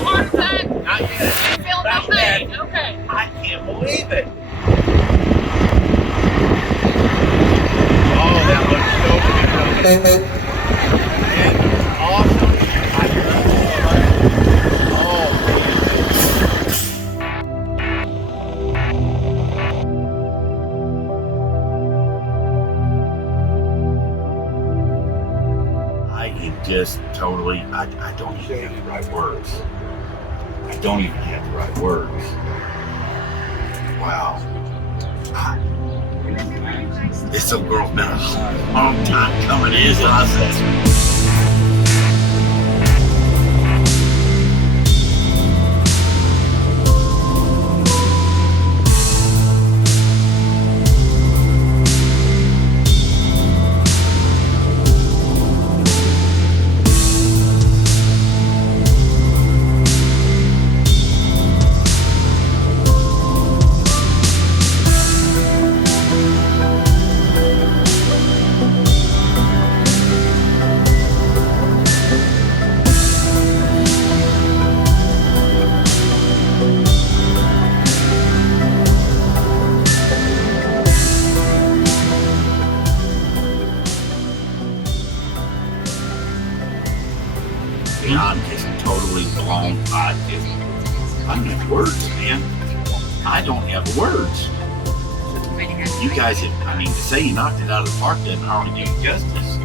a heart attack? Not yet. You feel no pain? Okay. I can't believe it. Oh, that looks so good. It is awesome. I am just totally, I don't even have the right words. I don't even have the right words. Wow. This little girl's been a long time coming in this process. I'm just totally blown. I don't have words, man. I don't have words. You guys have, I mean, to say you knocked it out of the park doesn't hardly do you justice.